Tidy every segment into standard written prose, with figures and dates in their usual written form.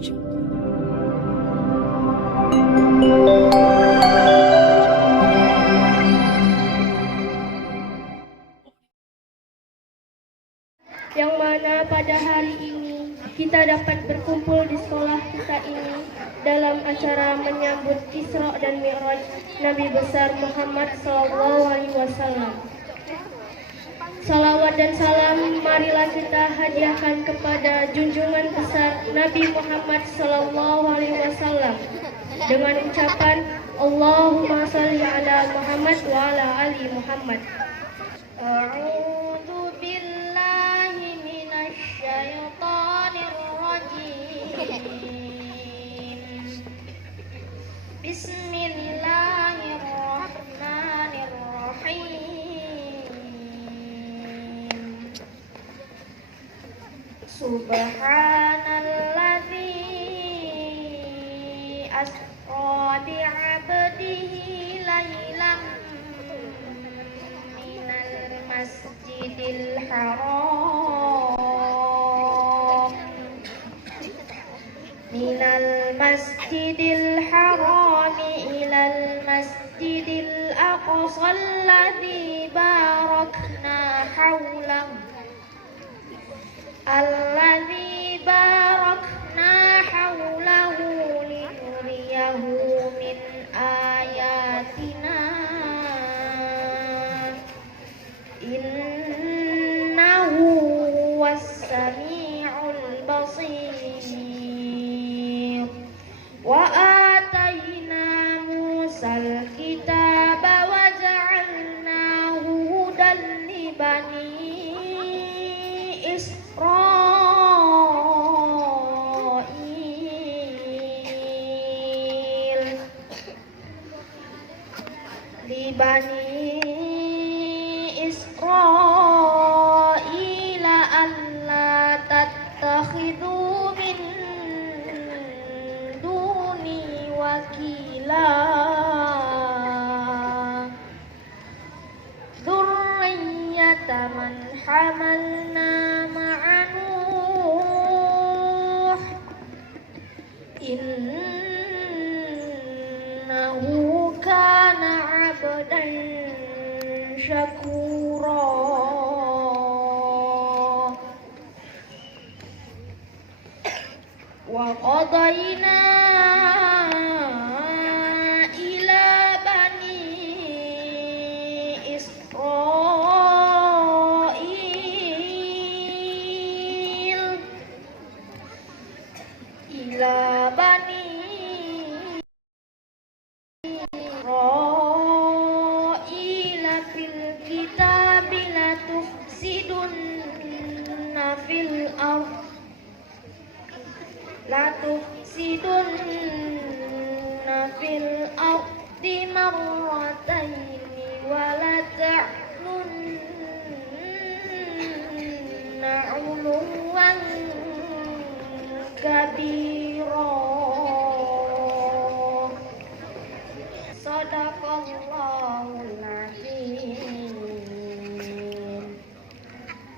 Yang mana pada hari ini kita dapat berkumpul di sekolah kita ini dalam acara menyambut Isra dan Mi'raj Nabi besar Muhammad SAW. Salawat dan salam marilah kita hadiahkan kepada junjungan besar Nabi Muhammad SAW dengan ucapan Allahumma salli ala Muhammad wa ala ali Muhammad. A'udzu billahi minasy syaithanir rajim. Bismillahirrahmanirrahim. Subhanalladzi asra bi'abdihi laylan minal masjidil haram ilal masjidil aqsa alladzi barakna hawlahu linuriyahu min ayatina innahu was-sami'ul basir. Wa atayna Musal kitaba wa ja'alnahu hudan li bani Israil alla tattakhidhu min duni wakila dzurriyyata man hamalna ma'a Nuh innahu kana 'abdan syakura. Wa qadayna ila bani Israil fil kitabi la tufsidunna fil ardi marrataini wa la ta'lunna 'uluwan kabira. Shadaqallahul azim.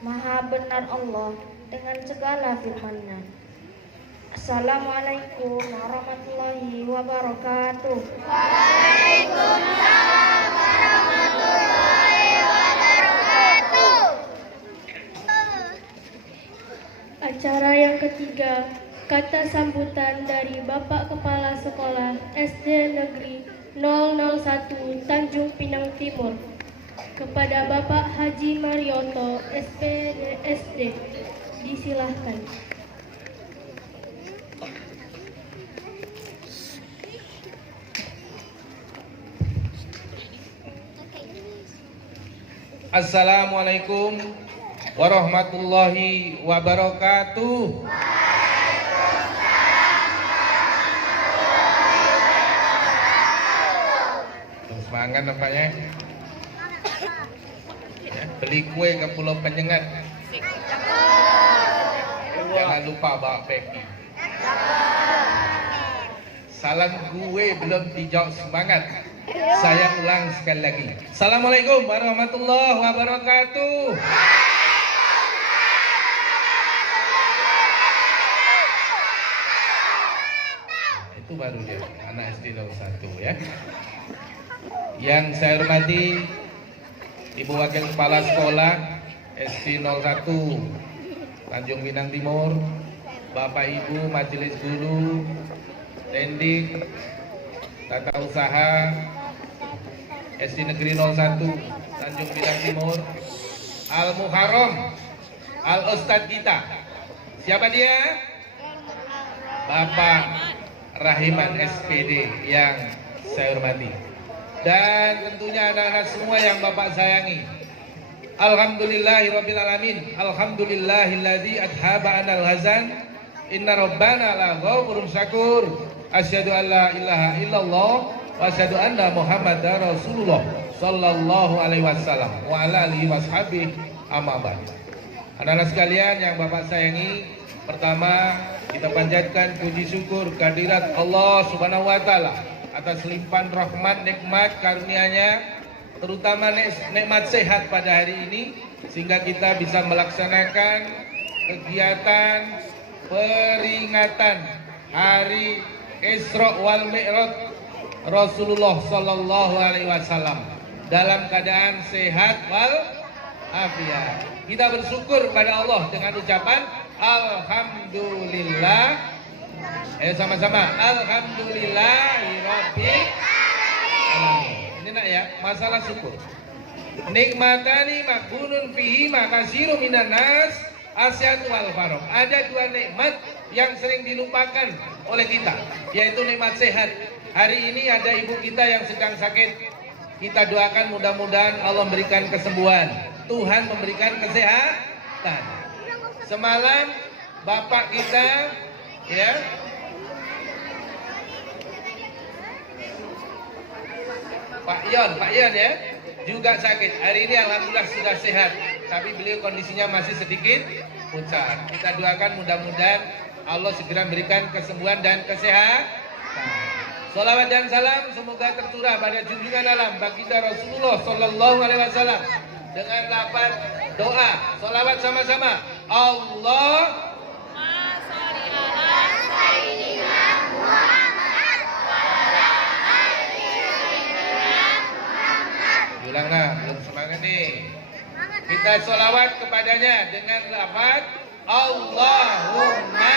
Maha benar Allah dengan segala firman-Nya. Assalamualaikum warahmatullahi wabarakatuh. Waalaikumsalam warahmatullahi wabarakatuh. Acara yang ketiga, kata sambutan dari Bapak Kepala Sekolah SD Negeri 001 Tanjung Pinang Timur kepada Bapak Haji Marioto SPD SD. Disilahkan. Assalamualaikum warahmatullahi wabarakatuh. Semangat nampaknya. Beli kue ke Pulau Penyengat. Jangan lupa bawa packing. Salam gue belum dijawab semangat. Saya ulang sekali lagi. Assalamualaikum warahmatullahi wabarakatuh. Itu baru dia, anak SD 01 ya. Yang saya hormati Ibu Wakil Kepala Sekolah SD 01 Tanjung Pinang Timur, Bapak Ibu Majelis Guru, Tendik, Tata Usaha SD Negeri 01 Tanjung Pinang Timur, Al Muharram, Al Ustadz kita. Siapa dia? Bapak Rahiman SPD yang saya hormati. Dan tentunya anak-anak semua yang Bapak sayangi. Alhamdulillahirabbil alamin. Alhamdulillahilladzi adhaba 'anal hazan. Inna rabbana la ghafurun syakur. Asyhadu an la ilaha illallah wa asyhadu anna Muhammadar Rasulullah sallallahu alaihi wasallam wa ala alihi washabihi amma ba'd. Anak-anak sekalian yang Bapak sayangi, pertama kita panjatkan puji syukur kehadirat Allah Subhanahu wa taala atas limpahan rahmat, nikmat, karunia-Nya, terutama nikmat sehat pada hari ini, sehingga kita bisa melaksanakan kegiatan peringatan Hari Isra wal Mi'raj Rasulullah sallallahu alaihi wasallam dalam keadaan sehat wal afiat. Kita bersyukur pada Allah dengan ucapan alhamdulillah. Ayo sama-sama, alhamdulillahirabbil alamin. Ini nak ya, masalah syukur. Nikmatani makbunun fihi makasiru minan nas asyatu wal farok. Ada dua nikmat yang sering dilupakan oleh kita, yaitu nikmat sehat. Hari ini ada ibu kita yang sedang sakit. Kita doakan mudah-mudahan Allah memberikan kesembuhan. Tuhan memberikan kesehatan. Semalam bapak kita ya Pak Yon ya juga sakit. Hari ini alhamdulillah sudah sehat, tapi beliau kondisinya masih sedikit pucat. Kita doakan mudah-mudahan Allah segera memberikan kesembuhan dan kesehatan. Salawat dan salam semoga tercurah pada junjungan alam baginda Rasulullah sallallahu alaihi wasallam dengan lafaz doa. Salawat sama-sama. Allah ulang lah, belum semangat nih. Kita sholawat kepadanya dengan lafaz Allahumma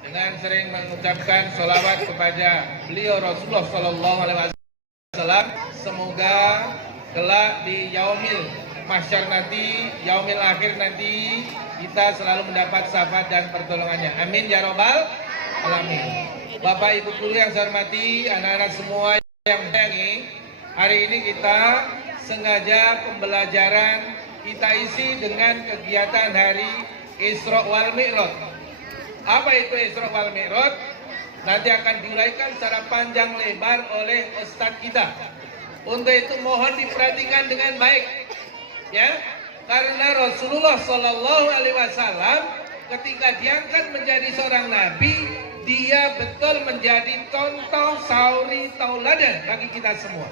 dengan sering mengucapkan sholawat kepada beliau Rasulullah Sallallahu Alaihi Wasallam. Semoga kelak di yaumil mahsyar nanti, yaumil akhir nanti, kita selalu mendapat syafaat dan pertolongannya. Amin ya robbal alamin. Bapak Ibu guru yang saya hormati, anak-anak semua yang sayangi, hari ini kita sengaja pembelajaran kita isi dengan kegiatan Hari Isra wal Mi'raj. Apa itu Isra wal Mi'raj? Nanti akan diuraikan secara panjang lebar oleh Ustadz kita. Untuk itu mohon diperhatikan dengan baik, ya. Karena Rasulullah Sallallahu Alaihi Wasallam ketika diangkat menjadi seorang nabi, dia betul menjadi contoh sauri tauladan bagi kita semua.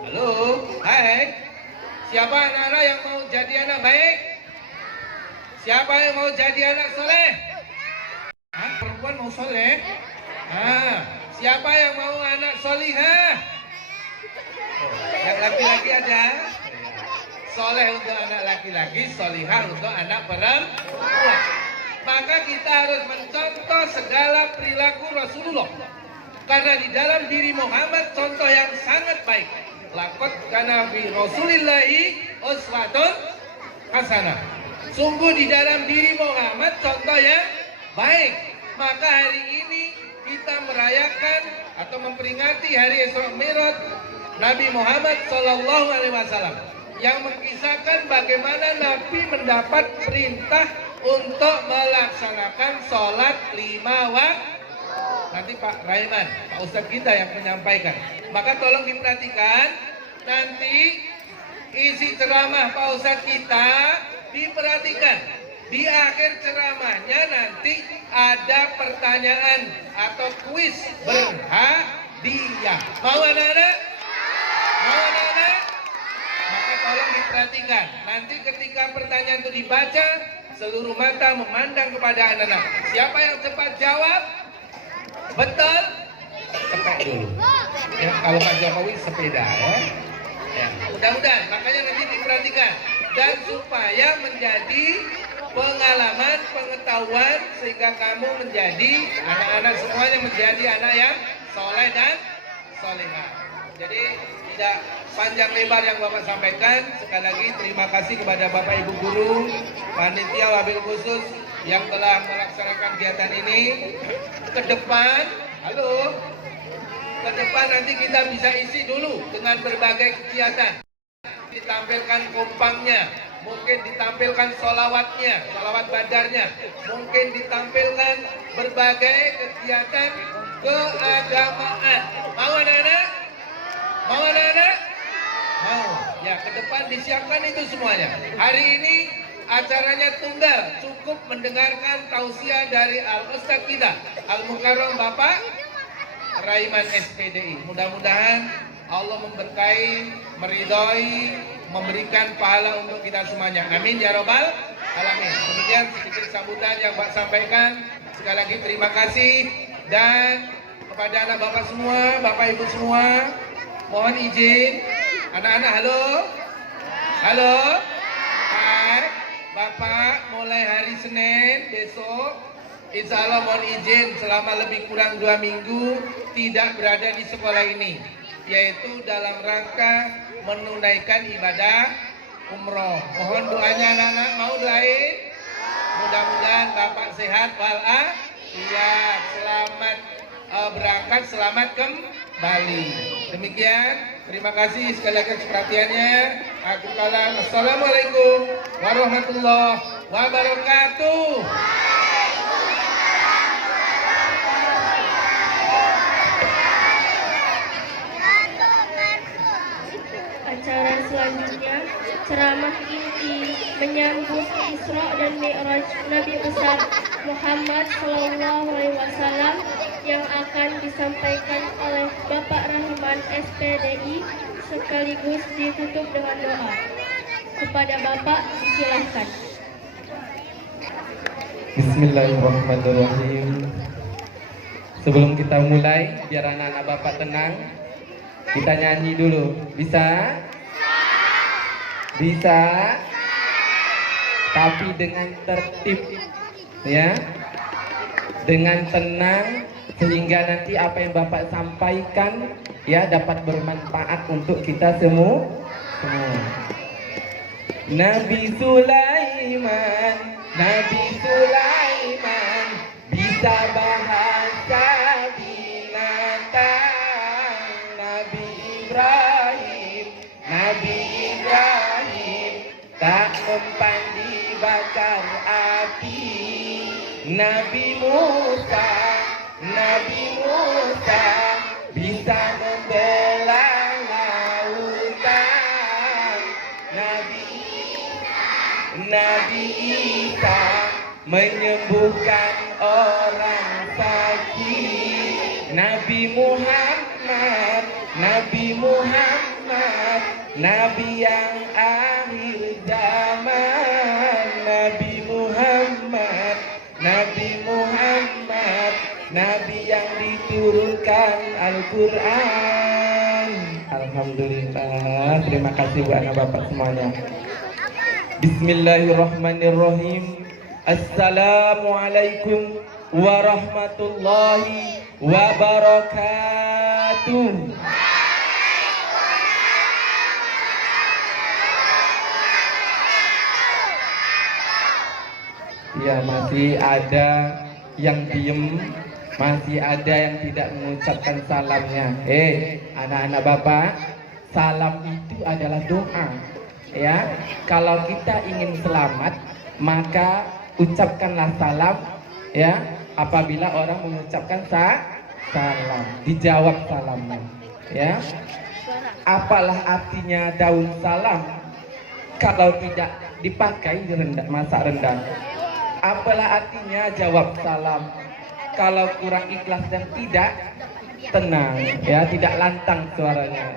Halo, hai. Siapa anak-anak yang mau jadi anak baik? Siapa yang mau jadi anak soleh? Hah, perempuan mau soleh? Siapa yang mau anak solihah? Yang laki-laki ada? Soleh untuk anak laki-laki, solihah untuk anak perempuan. Maka kita harus mencontoh segala perilaku Rasulullah. Karena di dalam diri Muhammad contoh yang sangat baik. Laqad kana fi Rasulillahi uswatun hasanah. Sungguh di dalam diri Muhammad contoh yang baik. Maka hari ini kita merayakan atau memperingati Hari Isra Mi'raj Nabi Muhammad Sallallahu Alaihi Wasallam, yang mengisahkan bagaimana Nabi mendapat perintah untuk melaksanakan sholat 5 waktu. Nanti Pak Raiman, Pak Ustadz kita yang menyampaikan. Maka tolong diperhatikan, nanti isi ceramah Pak Ustadz kita diperhatikan. Di akhir ceramahnya nanti ada pertanyaan atau kuis berhadiah. Mau anak-anak? Mau anak-anak? Maka tolong perhatikan. Nanti ketika pertanyaan itu dibaca, seluruh mata memandang kepada anak-anak. Siapa yang cepat jawab? Betul? Cepet dulu. Ya, kalau Pak Jokowi sepeda ya. Ya, mudah-mudahan. Makanya nanti diperhatikan. Dan supaya menjadi pengalaman, pengetahuan, sehingga kamu menjadi, anak-anak semuanya menjadi anak yang soleh dan solehah. Jadi tidak panjang lebar yang Bapak sampaikan. Sekali lagi terima kasih kepada Bapak Ibu Guru, panitia wabil khusus yang telah melaksanakan kegiatan ini. Ke depan, ke depan nanti kita bisa isi dulu dengan berbagai kegiatan. Ditampilkan kompangnya, mungkin ditampilkan sholawatnya, sholawat badarnya, mungkin ditampilkan berbagai kegiatan keagamaan. Mau anak-anak? Mau anak-anak? Mau. Ya, ke depan disiapkan itu semuanya. Hari ini acaranya tunggal, cukup mendengarkan tausiah dari Al-Ustadz kita, Al-Mukarram Bapak Raiman SPDI. Mudah-mudahan Allah memberkahi, meridhoi, memberikan pahala untuk kita semuanya. Amin ya robbal alamin. Demikian sedikit sambutan yang Pak sampaikan. Sekali lagi terima kasih. Dan kepada anak Bapak semua, Bapak Ibu semua, mohon izin. Anak-anak halo. Halo. Hai. Bapak mulai hari Senin besok, insya Allah mohon izin selama lebih kurang 2 minggu tidak berada di sekolah ini, yaitu dalam rangka menunaikan ibadah umroh. Mohon doanya anak-anak, mau doain? Mudah-mudahan Bapak sehat walafiat, selamat berangkat, selamat kembali. Demikian, terima kasih sekali lagi perhatiannya. Aku kalam, assalamualaikum warahmatullahi wabarakatuh. Acara selanjutnya, ceramah inti menyambut Isra dan Mi'raj Nabi besar Muhammad SAW yang akan disampaikan oleh Bapak Rahman SPDI sekaligus ditutup dengan doa. Kepada Bapak, silakan. Bismillahirrahmanirrahim. Sebelum kita mulai, biar anak-anak Bapak tenang, kita nyanyi dulu. Bisa? Bisa? Tapi dengan tertib, ya, dengan tenang, sehingga nanti apa yang Bapak sampaikan ya dapat bermanfaat untuk kita semua. Nabi Sulaiman bisa bahasa binatang. Nabi Ibrahim tak mempan dibakar api. Nabi Musa bisa membelah lautan. Nabi Isa menyembuhkan orang sakit. Nabi Muhammad, Nabi yang akhir zaman. Nabi Muhammad, Nabi yang diturunkan Al-Quran. Alhamdulillah. Terima kasih buat anak Bapak semuanya. Bismillahirrahmanirrahim. Assalamualaikum warahmatullahi wabarakatuh. Ya, masih ada yang diem, masih ada yang tidak mengucapkan salamnya. Anak-anak Bapak, salam itu adalah doa. Ya, kalau kita ingin selamat, maka ucapkanlah salam. Ya, apabila orang mengucapkan salam, dijawab salamnya. Ya, apalah artinya daun salam kalau tidak dipakai masak rendang? Apalah artinya jawab salam kalau kurang ikhlas dan tidak tenang, ya, tidak lantang suaranya.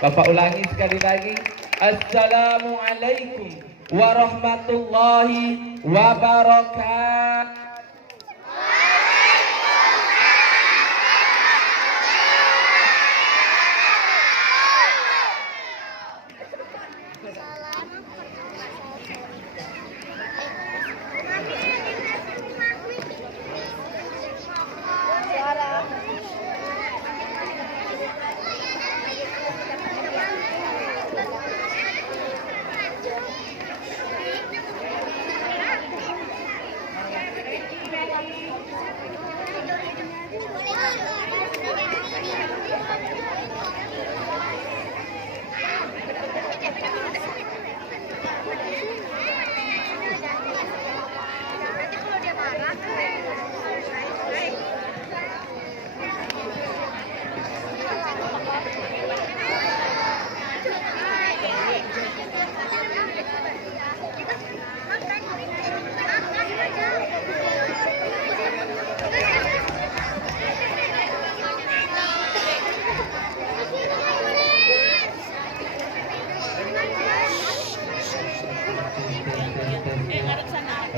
Bapak ulangi sekali lagi. Assalamualaikum warahmatullahi wabarakatuh.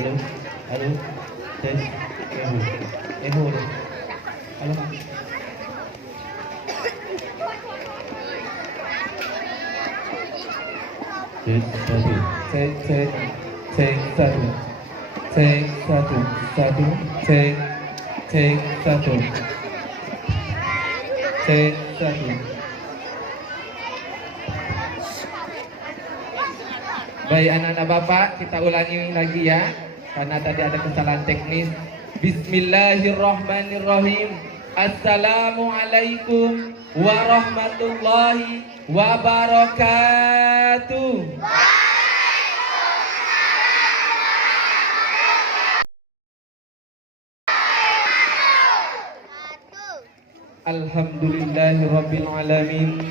Halo, halo, tes, eho, halo Pak. Cek satu, cek satu, cek satu, cek satu, cek satu. Baik anak-anak Bapak, kita ulangi lagi ya, karena tadi ada kesalahan teknis. Bismillahirrahmanirrahim. Assalamualaikum warahmatullahi wabarakatuh. Alhamdulillahirabbil alamin.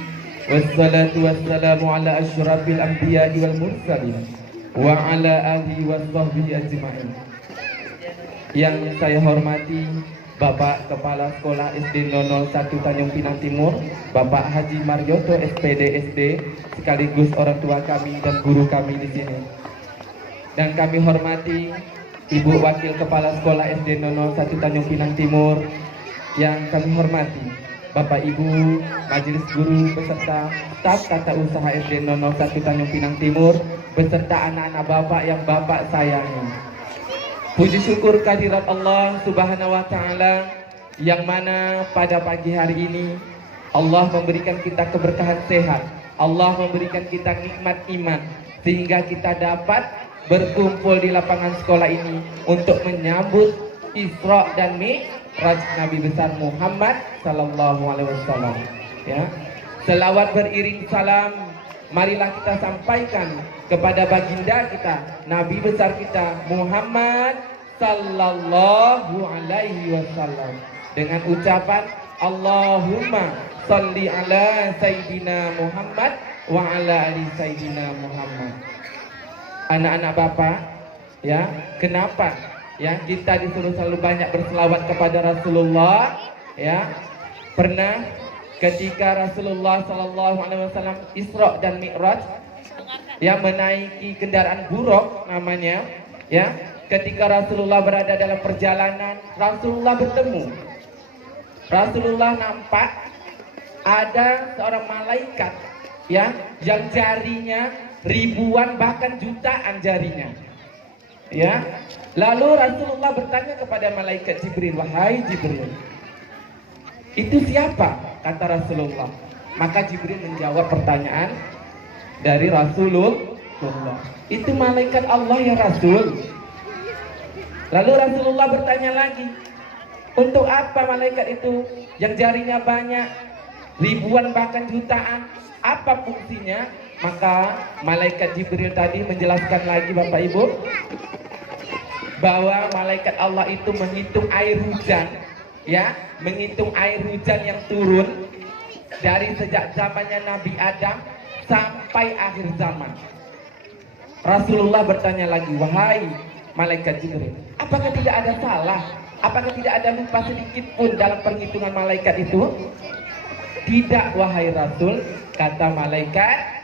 Wassalatu wassalamu ala asyrafil anbiya'i wal mursalin wa ala alihi washabbihi ajma'in. Yang saya hormati Bapak Kepala Sekolah SD 001 Tanjung Pinang Timur, Bapak Haji Marioto SPD SD, sekaligus orang tua kami dan guru kami di sini. Dan kami hormati Ibu Wakil Kepala Sekolah SD 001 Tanjung Pinang Timur, yang kami hormati Bapak Ibu Majelis Guru beserta staf tata usaha SD 001 Tanjung Pinang Timur beserta anak-anak Bapak yang Bapak sayangi. Puji syukur kehadirat Allah Subhanahu wa taala yang mana pada pagi hari ini Allah memberikan kita keberkahan sehat, Allah memberikan kita nikmat iman sehingga kita dapat berkumpul di lapangan sekolah ini untuk menyambut Isra dan Mi'raj Nabi besar Muhammad sallallahu alaihi wasallam. Ya. Selawat beriring salam marilah kita sampaikan kepada baginda kita, Nabi besar kita Muhammad sallallahu alaihi wasallam dengan ucapan Allahumma salli ala sayyidina Muhammad wa ala ali sayyidina Muhammad. Anak-anak Bapak, ya, kenapa ya kita disuruh selalu banyak berselawat kepada Rasulullah? Ya, pernah ketika Rasulullah sallallahu alaihi wasallam Isra dan Mi'raj, ya, menaiki kendaraan buruk namanya, ya, ketika Rasulullah berada dalam perjalanan, Rasulullah bertemu, Rasulullah nampak ada seorang malaikat, ya, yang jarinya ribuan bahkan jutaan jarinya, ya. Lalu Rasulullah bertanya kepada malaikat Jibril, wahai Jibril, itu siapa? Kata Rasulullah. Maka Jibril menjawab pertanyaan dari Rasulullah, itu malaikat Allah ya Rasul. Lalu Rasulullah bertanya lagi, untuk apa malaikat itu yang jarinya banyak, ribuan bahkan jutaan, apa fungsinya? Maka malaikat Jibril tadi menjelaskan lagi Bapak Ibu, bahwa malaikat Allah itu menghitung air hujan, ya, menghitung air hujan yang turun dari sejak zamannya Nabi Adam sampai akhir zaman. Rasulullah bertanya lagi, wahai malaikat Jibril, apakah tidak ada salah? Apakah tidak ada lupa sedikit pun dalam perhitungan malaikat itu? Tidak wahai Rasul, kata malaikat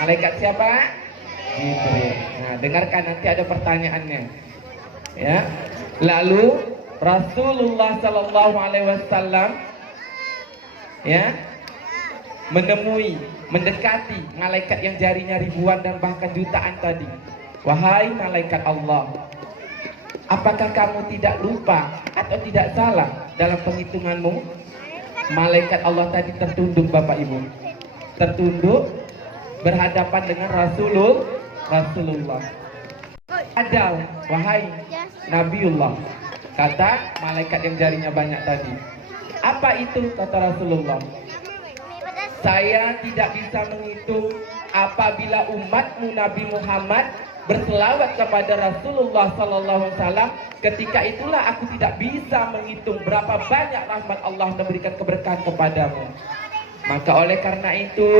Malaikat siapa? Jibril. Nah, dengarkan nanti ada pertanyaannya. Ya. Lalu Rasulullah Sallallahu Alaihi Wasallam ya mendekati malaikat yang jarinya ribuan dan bahkan jutaan tadi. Wahai malaikat Allah, apakah kamu tidak lupa atau tidak salah dalam penghitunganmu? Malaikat Allah tadi tertunduk, Bapak Ibu, tertunduk berhadapan dengan Rasulullah. Adal, wahai Nabiullah, kata malaikat yang jarinya banyak tadi. Apa itu, kata Rasulullah? Saya tidak bisa menghitung apabila umatmu Nabi Muhammad berselawat kepada Rasulullah Sallallahu Alaihi Wasallam. Ketika itulah aku tidak bisa menghitung berapa banyak rahmat Allah memberikan keberkahan kepadamu. Maka oleh karena itu,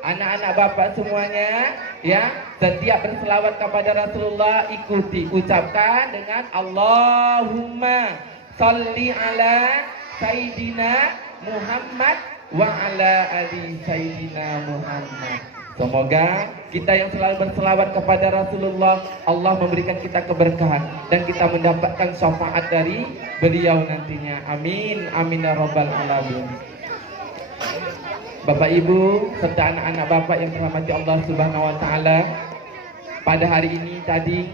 anak-anak bapak semuanya, ya, setiap berselawat kepada Rasulullah ikuti, ucapkan dengan Allahumma sholli ala Sayyidina Muhammad wa ala ali Sayyidina Muhammad. Semoga kita yang selalu berselawat kepada Rasulullah, Allah memberikan kita keberkahan dan kita mendapatkan syafaat dari beliau nantinya. Amin, amin ya rabbal alamin. Bapak Ibu serta anak-anak bapak yang dirahmati Allah Subhanahu wa taala, pada hari ini tadi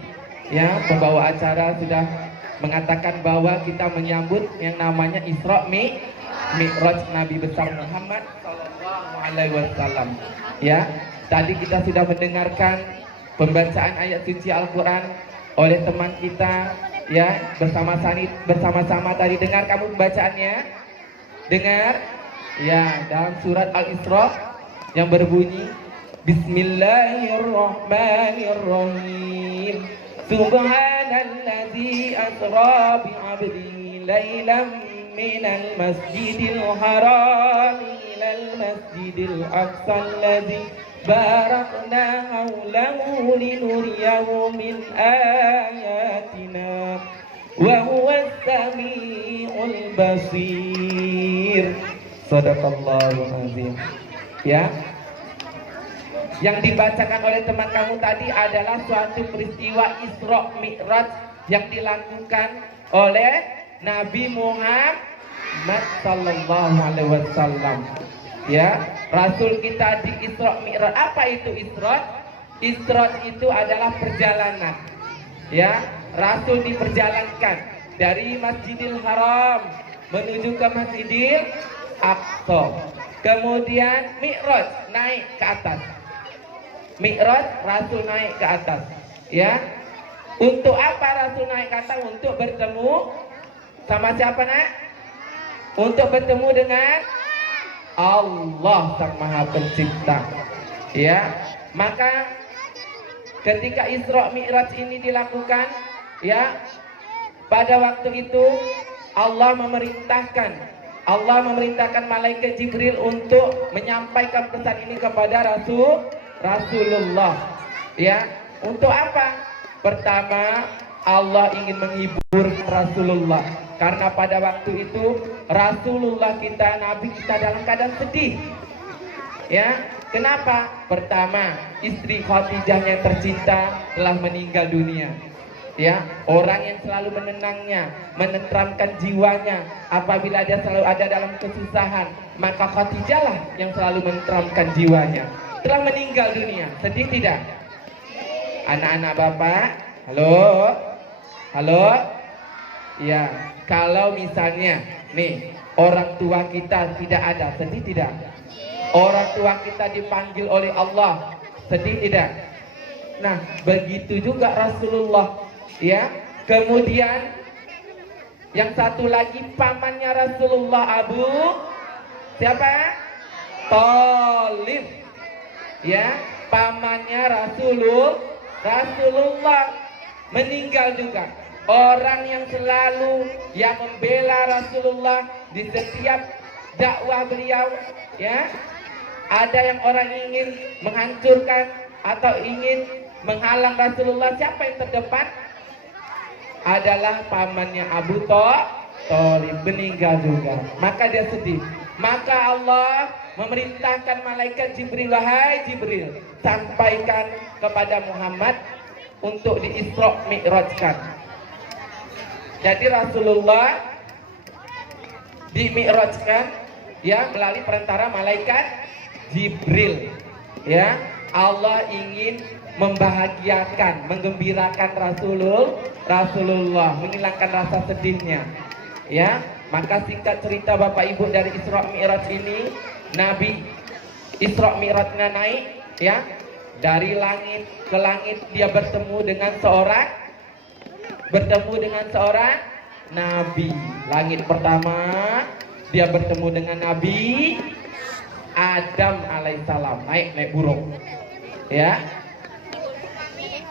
ya pembawa acara sudah mengatakan bahwa kita menyambut yang namanya Isra Mi'raj Nabi besar Muhammad sallallahu alaihi wasallam. Ya, tadi kita sudah mendengarkan pembacaan ayat suci Al-Qur'an oleh teman kita ya bersama-sama tadi. Dengar kamu pembacaannya? Dengar? Ya, dalam surat Al-Isra yang berbunyi Bismillahirrahmanirrahim. Subhanalladzi asra bi'abdihi lailan minal masjidil haram ilal masjidil aqsa alladzi barakna hawlahu linuriyahu min ayatina wa huwas samiul basir. Sadaqallahul azim. Ya. Yang dibacakan oleh teman kamu tadi adalah suatu peristiwa Isra Mi'raj yang dilakukan oleh Nabi Muhammad sallallahu alaihi wasallam. Ya, Rasul kita di Isra Mi'raj. Apa itu Isra? Isra itu adalah perjalanan. Ya, Rasul diperjalankan dari Masjidil Haram menuju ke Masjidil Aqsa. Kemudian Mi'raj, naik ke atas. Mi'raj, Rasul naik ke atas. Ya. Untuk apa Rasul naik ke atas? Untuk bertemu sama siapa, Nak? Untuk bertemu dengan Allah Sang Maha Pencipta. Ya. Maka ketika Isra Mi'raj ini dilakukan, ya, pada waktu itu Allah memerintahkan malaikat Jibril untuk menyampaikan pesan ini kepada Rasulullah. Ya, untuk apa? Pertama, Allah ingin menghibur Rasulullah karena pada waktu itu Rasulullah kita, Nabi kita dalam keadaan sedih. Ya, kenapa? Pertama, istri Khadijah yang tercinta telah meninggal dunia. Ya, orang yang selalu menenangnya, menenteramkan jiwanya apabila dia selalu ada dalam kesusahan, maka Khadijah lah yang selalu menenteramkan jiwanya. Telah meninggal dunia, sedih tidak? Anak-anak bapak, halo, ya, kalau misalnya nih orang tua kita tidak ada, sedih tidak? Orang tua kita dipanggil oleh Allah, sedih tidak? Nah, begitu juga Rasulullah. Ya, kemudian yang satu lagi pamannya Rasulullah, Abu siapa? Thalib. Ya, pamannya Rasulullah meninggal juga. Orang yang selalu yang membela Rasulullah di setiap dakwah beliau, ya. Ada yang orang ingin menghancurkan atau ingin menghalang Rasulullah, siapa yang terdepan? Adalah pamannya Abu Thalib, meninggal juga. Maka dia sedih. Maka Allah memerintahkan malaikat Jibril, wahai Jibril, sampaikan kepada Muhammad untuk di Isra Mi'rajkan. Jadi Rasulullah di Mi'rajkan ya melalui perantara malaikat Jibril. Ya, Allah ingin membahagiakan, menggembirakan Rasulullah, menghilangkan rasa sedihnya. Ya, maka singkat cerita Bapak Ibu, dari Isra Mi'raj ini, Nabi Isra Mi'rajnya naik, ya, dari langit ke langit, dia bertemu dengan seorang Nabi. Langit pertama dia bertemu dengan Nabi Adam alaihissalam, naik burung. Ya,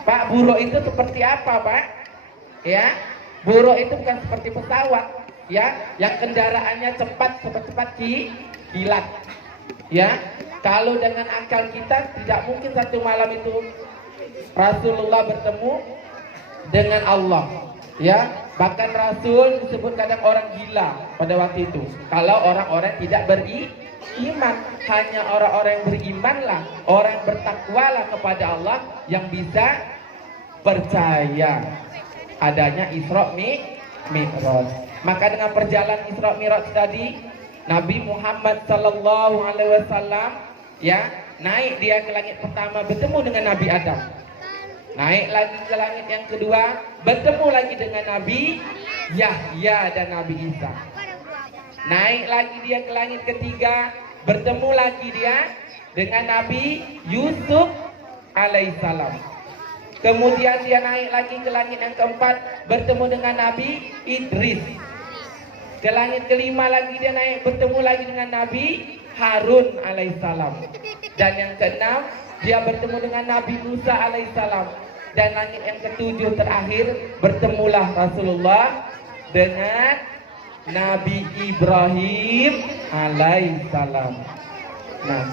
Pak, buruk itu seperti apa, Pak? Ya, buruk itu bukan seperti pesawat, ya, yang kendaraannya cepat kilat. Ya, kalau dengan akal kita tidak mungkin satu malam itu Rasulullah bertemu dengan Allah. Ya, bahkan Rasul disebut kadang orang gila pada waktu itu. Kalau orang-orang tidak beriman, hanya orang-orang yang berimanlah, orang yang bertakwalah kepada Allah yang bisa percaya adanya Isra Mi'raj. Maka dengan perjalanan Isra Mi'raj tadi, Nabi Muhammad sallallahu alaihi wasallam ya naik dia ke langit pertama, bertemu dengan Nabi Adam. Naik lagi ke langit yang kedua, bertemu lagi dengan Nabi Yahya dan Nabi Isa. Naik lagi dia ke langit ketiga, bertemu lagi dia dengan Nabi Yusuf alaihissalam. Kemudian dia naik lagi ke langit yang keempat, bertemu dengan Nabi Idris. Ke langit kelima lagi dia naik, bertemu lagi dengan Nabi Harun alaihissalam. Dan yang keenam, dia bertemu dengan Nabi Musa alaihissalam. Dan langit yang ketujuh terakhir, bertemulah Rasulullah dengan Nabi Ibrahim alaihissalam. Nah,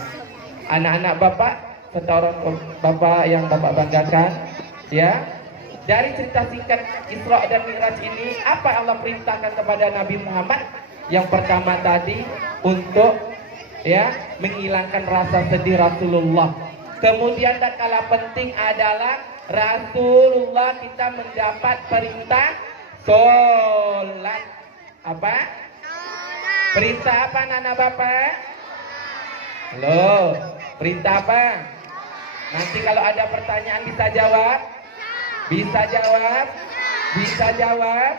anak-anak Bapak, serta orang Bapak yang Bapak banggakan, ya, dari cerita singkat Isra dan Mi'raj ini, apa yang Allah perintahkan kepada Nabi Muhammad? Yang pertama tadi, untuk ya menghilangkan rasa sedih Rasulullah. Kemudian tak kalah penting adalah Rasulullah kita mendapat perintah sholat. Apa? Perintah apa anak Bapak? Halo, perintah apa? Nanti kalau ada pertanyaan bisa jawab? Bisa jawab? Bisa jawab?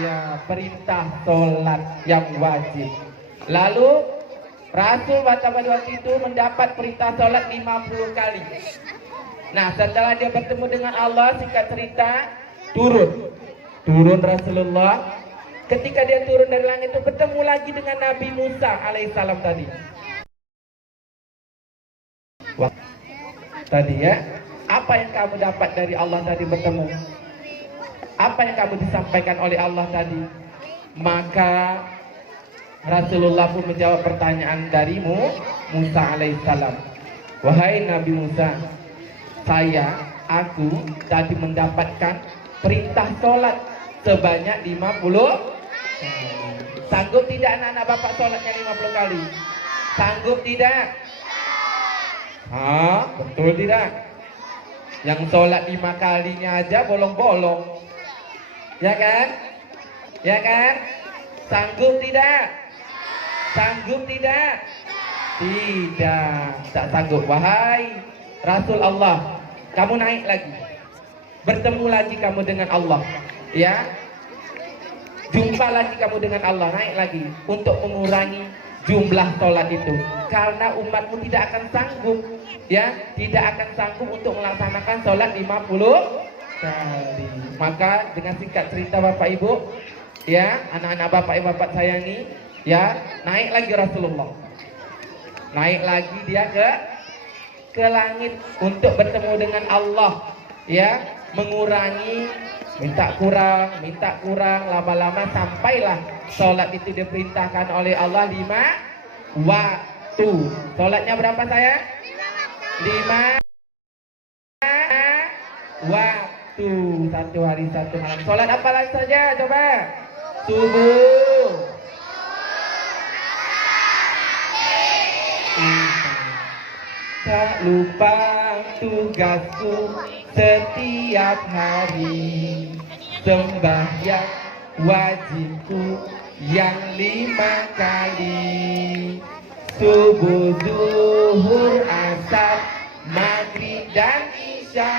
Ya, perintah sholat yang wajib. Lalu Rasul pada waktu itu mendapat perintah sholat 50 kali. Nah, setelah dia bertemu dengan Allah, singkat cerita, turun Rasulullah. Ketika dia turun dari langit itu, bertemu lagi dengan Nabi Musa alaihissalam tadi. Wah, tadi ya, apa yang kamu dapat dari Allah tadi bertemu? Apa yang kamu disampaikan oleh Allah tadi? Maka Rasulullah pun menjawab pertanyaan darimu, Musa alaihissalam. Wahai Nabi Musa, aku tadi mendapatkan perintah sholat sebanyak 50. Sanggup tidak anak-anak Bapak sholatnya 50 kali? Sanggup tidak? Betul tidak? Yang sholat 5 kalinya aja bolong-bolong. Ya kan? Ya kan? Sanggup tidak? Sanggup tidak? Tidak, tak sanggup. Wahai Rasul Allah, kamu naik lagi, bertemu lagi kamu dengan Allah, ya, jumpa lagi kamu dengan Allah, naik lagi untuk mengurangi jumlah sholat itu, karena umatmu tidak akan sanggup, ya, tidak akan sanggup untuk melaksanakan sholat 50 kali. Maka dengan singkat cerita Bapak Ibu, ya, anak-anak Bapak Ibu Bapak sayangi, ya, naik lagi Rasulullah, naik lagi dia ke langit untuk bertemu dengan Allah, ya, mengurangi, minta kurang, lama-lama sampailah sholat itu diperintahkan oleh Allah 5 waktu. Sholatnya berapa saya? 5 waktu, 1 hari 1 malam. Sholat apa lagi saja coba? Subuh, tak lupa tugasku setiap hari, sembahyang wajibku yang 5 kali, subuh, zuhur, asar, maghrib dan isya,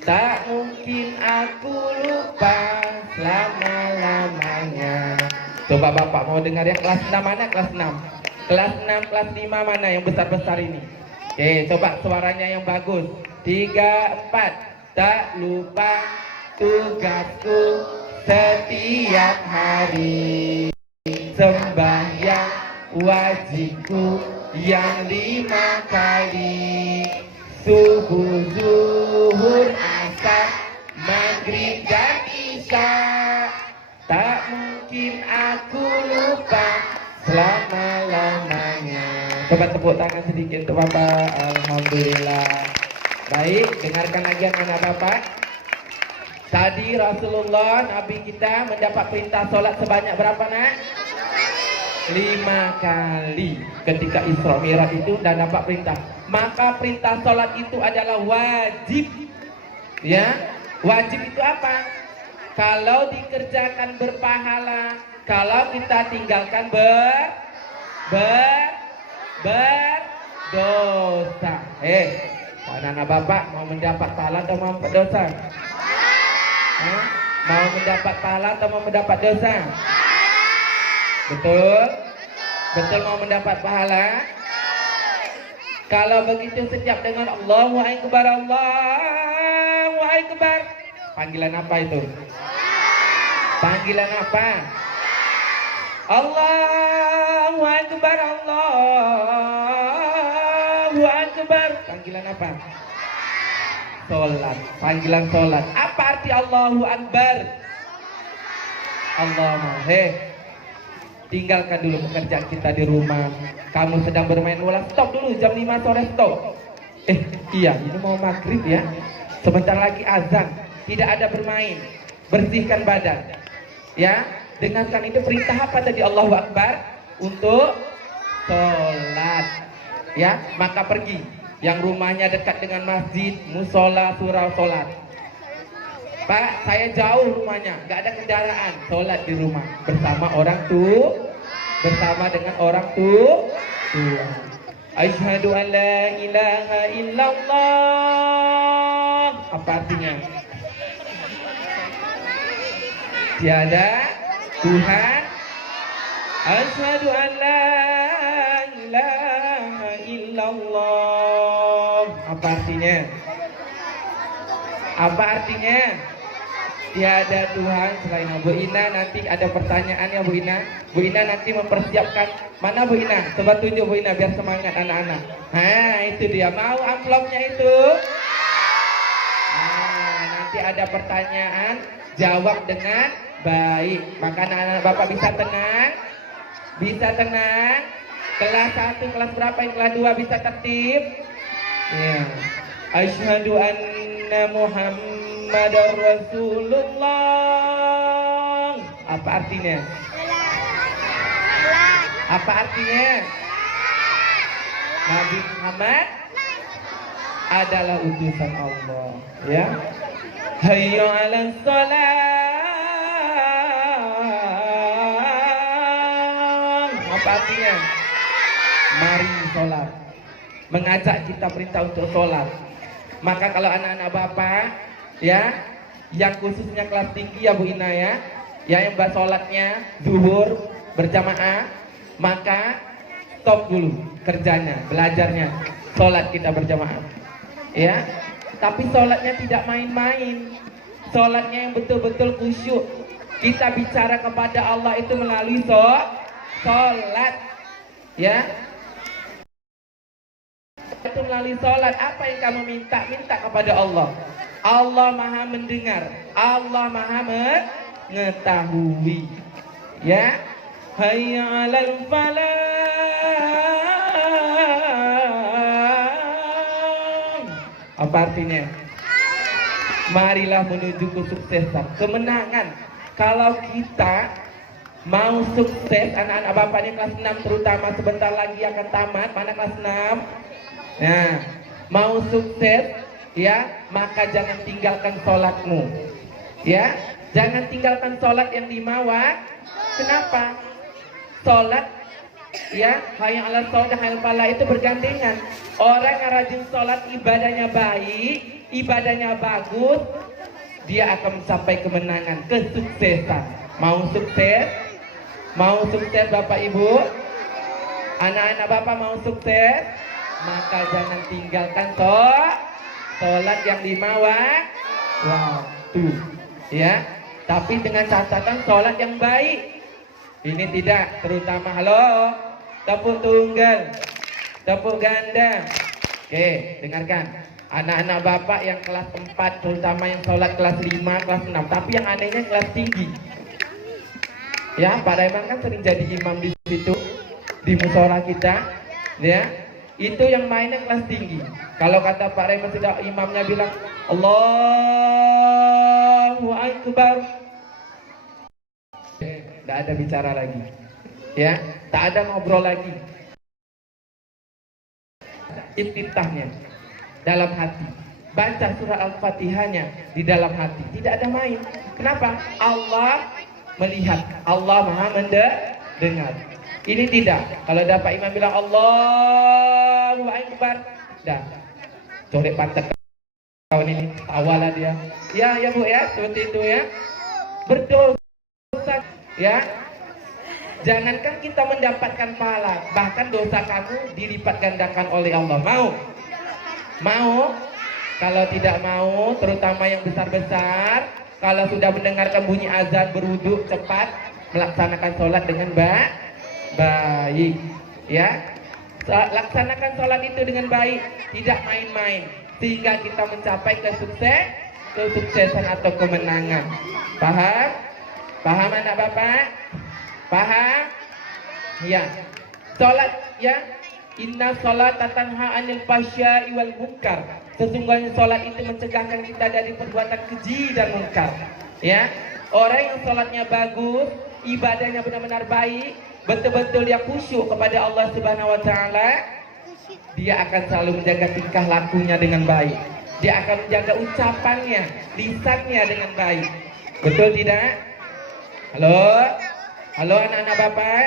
tak mungkin aku lupa selama-lamanya. Coba Bapak mau dengar yang kelas 6 mana? Kelas 6. Kelas 6, kelas 5 mana yang besar-besar ini? Oke, coba suaranya yang bagus. 3, 4. Tak lupa tugasku setiap hari, sembahyang wajibku yang 5 kali, subuh, zuhur, asar, maghrib dan isya, tak mungkin aku lupa selama-lamanya. Coba tepuk tangan sedikit untuk Bapak. Alhamdulillah. Baik, dengarkan lagi anak Bapak. Tadi Rasulullah Nabi kita mendapat perintah sholat sebanyak berapa nak? 5 kali. Ketika Isra Mi'raj itu dan dapat perintah. Maka perintah sholat itu adalah wajib. Ya, wajib itu apa? Kalau dikerjakan berpahala, kalau kita tinggalkan berdosa. Anak-anak Bapak mau mendapat pahala atau mau berdosa? Mau mendapat pahala atau mau mendapat dosa? Betul? Betul mau mendapat pahala? Kalau begitu setiap dengar Allahu Akbar, Allahu Akbar, panggilan apa itu? Panggilan apa? Allahu Akbar, Allahu Akbar, panggilan apa? Sholat, panggilan sholat. Apa arti Allahu Akbar? Allahumma, tinggalkan dulu pekerjaan kita di rumah. Kamu sedang bermain bola, stop dulu, jam 5 sore stop. Iya, ini mau maghrib ya. Sebentar lagi azan, tidak ada bermain. Bersihkan badan. Ya, dengarkan itu perintah apa tadi? Allahu Akbar untuk sholat. Ya, maka pergi. Yang rumahnya dekat dengan masjid, musola, surau, sholat. Pak, saya jauh rumahnya, nggak ada kendaraan, sholat di rumah bersama orang tua, bersama dengan orang tua. Asyhadu an la ilaha illallah. Apa artinya? Tiada Tuhan. Asyhadu an la ilaha illallah. Apa artinya? Apa artinya? Tiada Tuhan selain Allah. Bu Ina nanti ada pertanyaan ya Bu Ina. Bu Ina nanti mempersiapkan. Mana Bu Ina? Coba tunjuk Bu Ina biar semangat anak-anak. Itu dia. Mau amplopnya itu? Nanti ada pertanyaan, jawab dengan baik. Maka anak-anak Bapak bisa tenang. Bisa tenang. Kelas 1, kelas berapa yang kelas 2 bisa tertib? Ya. Asyhadu anna Muhammadar Rasulullah. Apa artinya? Apa artinya? Nabi Muhammad adalah utusan Allah. Ya. Hayya 'alas shalah. Apa artinya? Mari sholat. Mengajak kita perintah untuk sholat. Maka kalau anak-anak Bapak ya, yang khususnya kelas tinggi ya Bu Ina ya, yang bahas sholatnya zuhur berjamaah, maka stop dulu kerjanya, belajarnya, sholat kita berjamaah ya. Tapi sholatnya tidak main-main, sholatnya yang betul-betul khusyuk. Kita bicara kepada Allah itu melalui sholat ya. Itu melalui sholat. Apa yang kamu minta? Minta kepada Allah. Allah maha mendengar, Allah maha mengetahui ya. Hayya 'alal falah. Apa artinya? Marilah menuju kesuksesan, kemenangan. Kalau kita mau sukses, anak-anak Bapak ini kelas 6 terutama sebentar lagi akan tamat. Mana kelas 6? Nah, mau sukses ya, maka jangan tinggalkan sholatmu. Ya, jangan tinggalkan sholat yang 5 waktu. Kenapa? Sholat ya, hayya 'alal sholat, hayya 'alal falah itu bergandengan. Orang yang rajin sholat, ibadahnya baik, ibadahnya bagus, dia akan mencapai kemenangan, kesuksesan. Mau sukses? Mau sukses Bapak Ibu? Anak-anak Bapak mau sukses? Maka jangan tinggalkan sholat yang 5 waktu. Ya, tapi dengan catatan sholat yang baik. Ini tidak, terutama halo, tepuk tunggal, tepuk ganda. Oke, dengarkan. Anak-anak Bapak yang kelas 4, terutama yang sholat kelas 5, kelas 6, tapi yang anehnya kelas tinggi. Ya, Pak Raiman kan sering jadi imam di situ, di musyawarah kita. Ya, itu yang mainnya kelas tinggi. Kalau kata Pak Raiman sudah imamnya bilang Allahu Akbar, tidak ada bicara lagi. Ya, tak ada ngobrol lagi. Iftitahnya dalam hati, baca surah Al-Fatihahnya di dalam hati, tidak ada main. Kenapa? Allah melihat, Allah Maha mendengar. Ini tidak. Kalau dapat imam bilang Allahu Akbar, dah colek pantat kawan ini, tawalah dia. Ya Bu ya, seperti itu ya. Berdosa ya. Jangankan kita mendapatkan pahala, bahkan dosa kamu dilipat gandakan oleh Allah. Mau? Kalau tidak mau, terutama yang besar-besar, kalau sudah mendengarkan bunyi azan berwudu cepat, melaksanakan sholat dengan baik. Ya, laksanakan sholat itu dengan baik, tidak main-main, sehingga kita mencapai kesuksesan atau kemenangan. Paham? Paham anak Bapak? Paham? Ya. Sholat ya. Inna sholata tanha 'anil fahsya'i wal munkar. Sesungguhnya sholat itu mencegahkan kita dari perbuatan keji dan munkar. Ya. Orang yang sholatnya bagus, ibadahnya benar-benar baik, betul-betul dia khusyuk kepada Allah Subhanahu wa taala, dia akan selalu menjaga tingkah lakunya dengan baik. Dia akan menjaga ucapannya, lisannya dengan baik. Betul tidak? Halo? Halo anak-anak Bapak?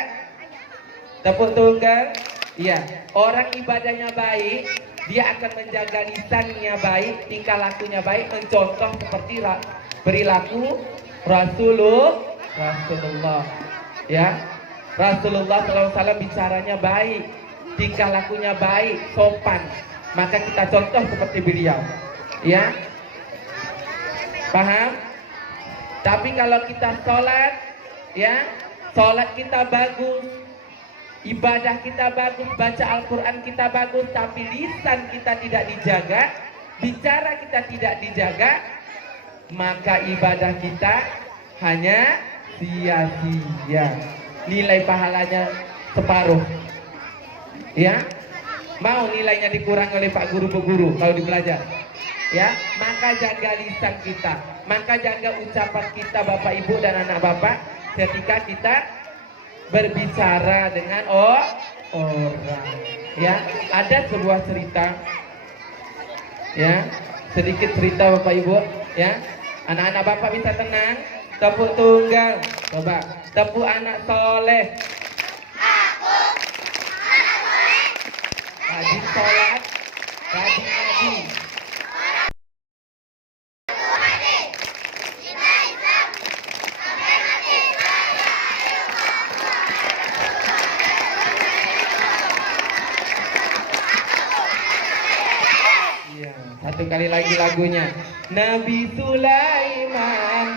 Tepuk tunggal? Iya. Orang ibadahnya baik, dia akan menjaga lisannya baik, tingkah lakunya baik, mencontoh seperti perilaku Rasulullah. Ya. Rasulullah SAW bicaranya baik, tingkah lakunya baik, sopan. Maka kita contoh seperti beliau. Ya. Paham? Tapi kalau kita sholat, ya, sholat kita bagus, ibadah kita bagus, baca Al-Quran kita bagus, tapi lisan kita tidak dijaga, bicara kita tidak dijaga, maka ibadah kita hanya sia-sia. Nilai pahalanya separuh. Ya, mau nilainya dikurangi oleh Pak Guru Bu Guru kalau dibelajar. Ya, maka jaga lisan kita, maka jaga ucapan kita Bapak Ibu dan anak Bapak ketika kita berbicara dengan orang. Ya, ada sebuah cerita. Ya, sedikit cerita Bapak Ibu. Ya, anak-anak Bapak bisa tenang. Tepuk tunggal. Coba tepuk anak soleh. Rajin sholat, rajin ngaji. Satu kali lagi lagunya. Nabi Sulaiman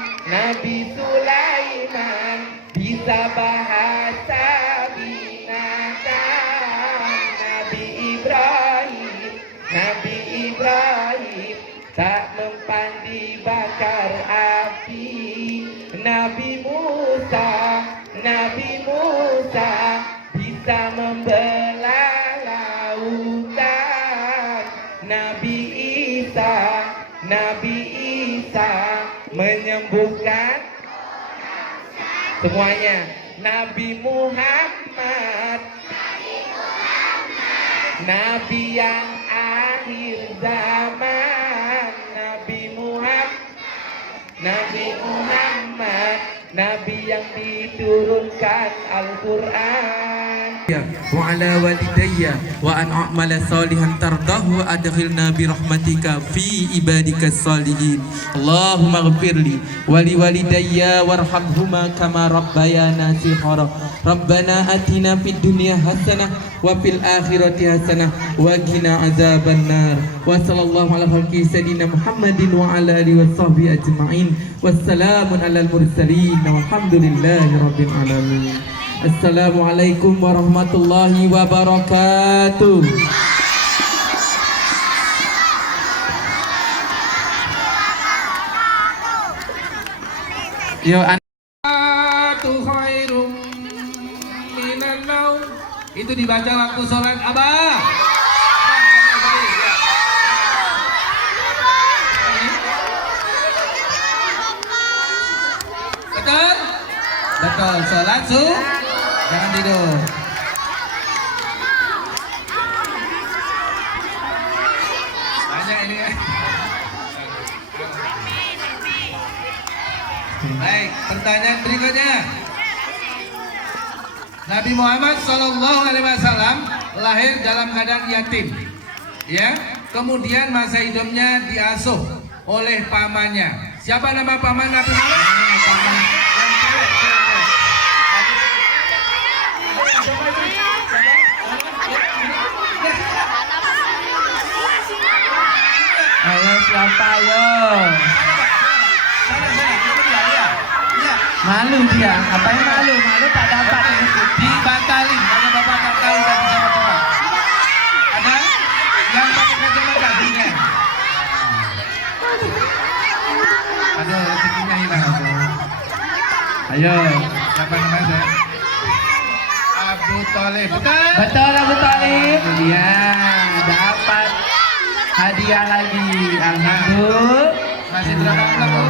bisa bahasa binatang. Nabi Ibrahim tak mempan dibakar api. Nabi Musa bisa membelah lautan. Nabi Isa menyembuhkan semuanya. Nabi Muhammad Nabi yang zaman Nabi Muhammad, Nabi yang diturunkan Al-Quran. Wa ala walidayya wa an a'mala salihan tardahu wa adkhilna bi rahmatika fi ibadika salihin. Allahumma ighfirli wa li walidayya warhamhuma kama rabbayana shighara. Rabbana atina fid dunya hasanah wa fil akhirati hasanah wa qina adzabannar. Wa sallallahu ala khalqi sayyidina Muhammadin wa ala alihi washabbihi ajma'in. Wassalamun alal mursalin walhamdulillahi rabbil alamin. Assalamualaikum warahmatullahi wabarakatuh. Yo khairum minan naum. Itu dibaca waktu sholat Abah. Betul? Betul. Sholat jangan tidur. Banyak ini ya. Baik, pertanyaan berikutnya. Nabi Muhammad SAW lahir dalam keadaan yatim, ya. Kemudian masa hidupnya diasuh oleh pamannya. Siapa nama paman Nabi Muhammad? Ayo siapa yo? Malu dia, apa yang malu? Malu tak dapat dibatalin karena bapak tak tahu dan bisa cepat. Ada yang pakai kacamata punya? Aduh, rezekinya hilang. Ayo, siapa namanya? Abu Thalib, betul? Betul Abu Thalib. Iya, dapat hadiah lagi. Alhamdulillah. Masih berapa bulan, Bu?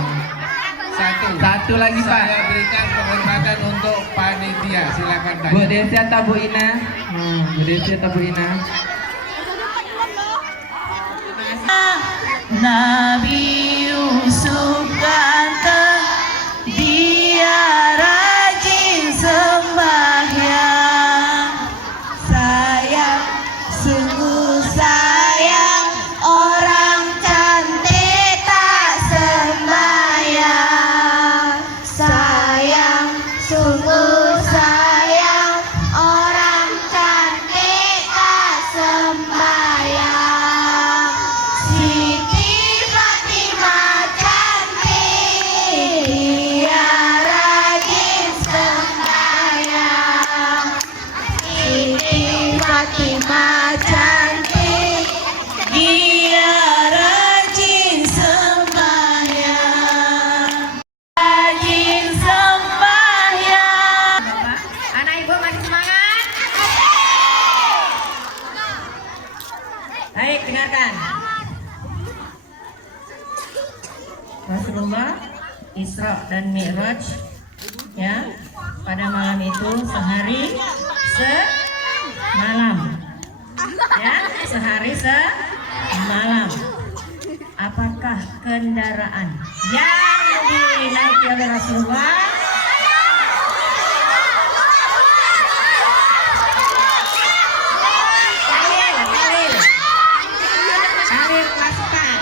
Satu lagi, Pak. Saya berikan penghormatan untuk panitia. Silakan tanya. Bu Desi atau Bu Ina? Bu Desi atau Bu Ina? Nabi Yusuf ganteng, dia rajin sembahyang. Sayang, sungguh sayang, orang cantik tak sembahyang. Sayang, sungguh sayang, orang cantik tak sembahyang. Siti Fatimah cantik, dia rajin sembahyang. Siti Fatimah cantik, dia rajin sembahyang. Rajin sembahyang. Anak ibu masih semangat? Baik, dengarkan. Rasulullah Isra dan Mi'raj, ya, pada malam itu sehari semalam, ya, sehari semalam. Apakah kendaraan yang dinaiki oleh Rasulullah? Khalil pasukan.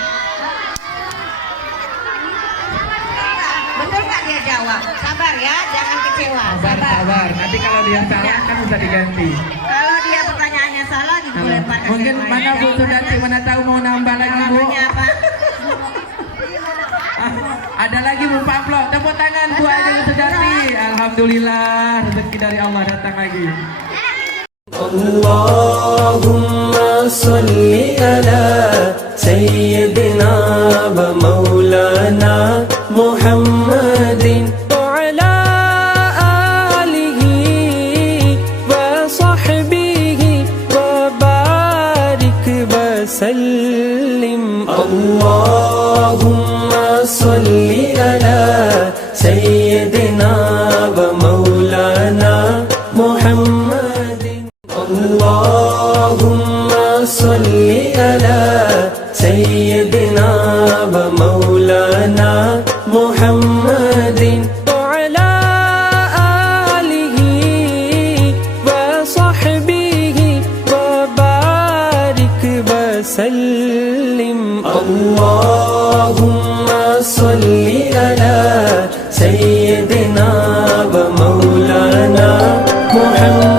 Betul nggak dia jawab? Sabar ya, jangan kecewa. Sabar. Nanti kalau dia salah kan bisa diganti. Kalau dia pertanyaannya salah, dilemparkan. Mungkin mana Bu Sudarti, mana tahu mau nambah lagi Bu. Namanya apa? Ada lagi Bu Paplok. Tepuk tangan Bu Ajeng Sudarti. Alhamdulillah, rezeki dari Allah datang lagi. Allahumma salli ala sayyidina wa maulana Muhammadin wa ala alihi wa sahbihi wa barik wa sallim. Allahumma salli ala sayyidina wa maulana Muhammadin. Allahumma salli ala وسلم اللهم صل على سيدنا ومولانا محمد